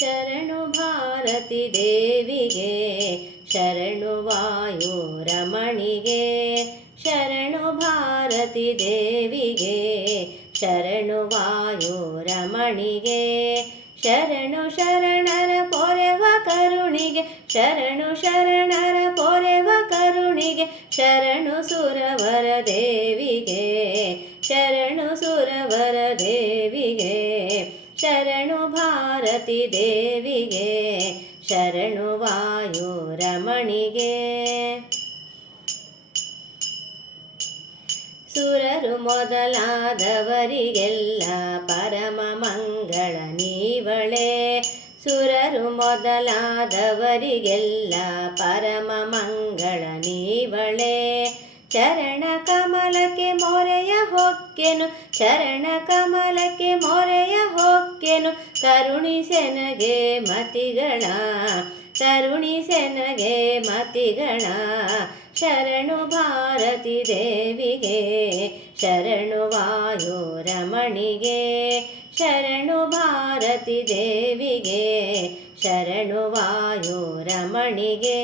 ಶರಣು ಭಾರತಿ ದೇವಿಗೆ, ಶರಣು ವಾಯು ರಮಣಿಗೆ ಶರಣು ಭಾರತಿ ದೇವಿಗೆ, ಶರಣು ವಾಯು ರಮಣಿಗೆ ಶರಣು ಶರಣರ ಪೊರೆವ ಕರುಣಿಗೆ, ಶರಣು ಶರಣರ ಪೊರೆವ ಕರುಣಿಗೆ, ಶರಣು ಸುರವರ ದೇವಿಗೆ, ಶರಣು ಸುರವರ ದೇವಿಗೆ ಶರಣು ಭಾರತಿ ದೇವಿಗೆ, ಶರಣು ವಾಯು ರಮಣಿಗೆ ಸುರರು ಮೊದಲಾದವರಿಗೆಲ್ಲ ಪರಮ ಮಂಗಳ ನೀವಳೆ. ಸುರರು ಮೊದಲಾದವರಿಗೆಲ್ಲ ಪರಮ ಮಂಗಳ ನೀವಳೆ. ಚರಣ ಕಮಲಕ್ಕೆ ಮೊರೆಯ ಹೊಕ್ಕೆನು, ಚರಣ ಕಮಲಕ್ಕೆ ಮೊ ಕರುಣಿಸೆನಗೆ ಮತಿಗಳ ಕರುಣಿಸೆನಗೆ ಮತಿಗಳ. ಶರಣು ಭಾರತಿ ದೇವಿಗೆ, ಶರಣು ವಾಯು ರಮಣಿಗೆ ಶರಣು ಭಾರತಿ ದೇವಿಗೆ, ಶರಣು ವಾಯು ರಮಣಿಗೆ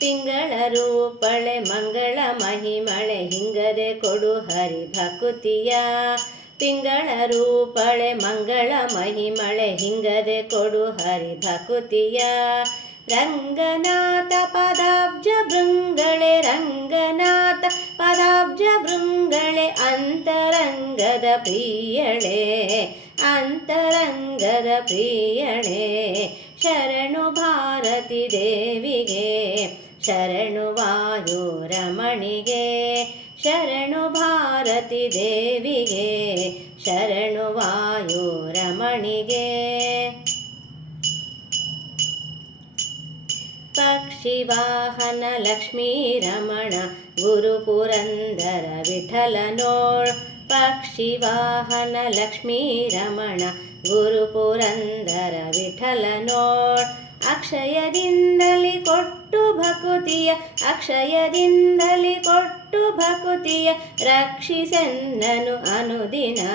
ತಿಂಗಳ ರೂಪಳೆ ಮಂಗಳ ಮಹಿಮಳೆ ಹಿಂಗದೆ ಕೊಡು ಹರಿ ಭಕುತಿಯ ಪಿಂಗಳ ರೂಪಳೆ ಮಂಗಳ ಮಹಿಮಳೆ ಹಿಂಗದೆ ಕೊಡು ಹರಿ ಭಕುತಿಯ ರಂಗನಾಥ ಪದಾಬ್ಜ ಭೃಂಗಳೆ, ರಂಗನಾಥ ಪದಾಬ್ಜ ಭೃಂಗಳೆ, ಅಂತರಂಗದ ಪ್ರಿಯಳೆ ಅಂತರಂಗದ ಪ್ರಿಯಳೆ, ಶರಣು ಭಾರತಿ ದೇವಿಗೆ. ಶರಣು ವಾಯು ರಮಣಿಗೆ ಶರಣು ಭಾರತಿ ದೇವಿಗೆ, ಶರಣು ವಾಯು ರಮಣಿಗೆ ಪಕ್ಷಿ ವಾಹನ ಲಕ್ಷ್ಮೀ ರಮಣ, ಗುರು ಪುರಂದರ ವಿಠಲನೋಳ್ ಪಕ್ಷಿ ವಾಹನ ಲಕ್ಷ್ಮೀ ರಮಣ, ಗುರು ಪುರಂದರ ವಿಠಲನೋಳ್ ಅಕ್ಷಯದಿಂದಲಿ ಕೊಟ್ಟು ಭಕುತಿಯ ಅಕ್ಷಯದಿಂದಲಿ ಕೊಟ್ಟು ಭಕುತಿಯ ರಕ್ಷಿಸೆನ್ನನು ಅನುದಿನ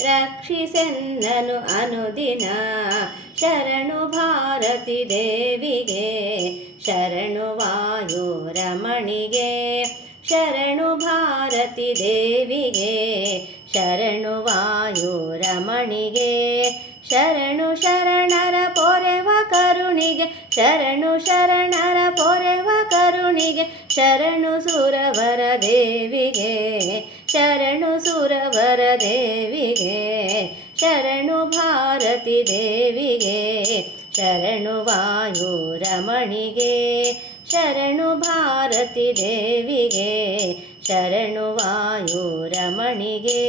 ರಕ್ಷಿಸೆನ್ನನು ಅನುದಿನ. ಶರಣು ಭಾರತಿ ದೇವಿಗೆ, ಶರಣು ವಾಯು ರಮಣಿಗೆ ಶರಣು ಭಾರತಿ ದೇವಿಗೆ, ಶರಣು ವಾಯು ರಮಣಿಗೆ ಶರಣು ಶರಣರ ಕರುಣಿಗೆ, ಶರಣು ಶರಣರ ಪೊರೆವ ಕರುಣಿಗೆ, ಶರಣು ಸುರವರ ದೇವಿಗೆ, ಶರಣು ಸುರವರ ದೇವಿಗೆ, ಶರಣು ಭಾರತಿ ದೇವಿಗೆ, ಶರಣು ವಾಯು ರಮಣಿಗೆ ಶರಣು ಭಾರತಿ ದೇವಿಗೆ, ಶರಣು ವಾಯು ರಮಣಿಗೆ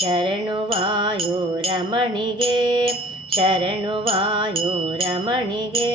ಶರಣು ವಾಯು ರಮಣಿಗೆ ಶರಣು ವಾಯು ರಮಣಿಗೆ.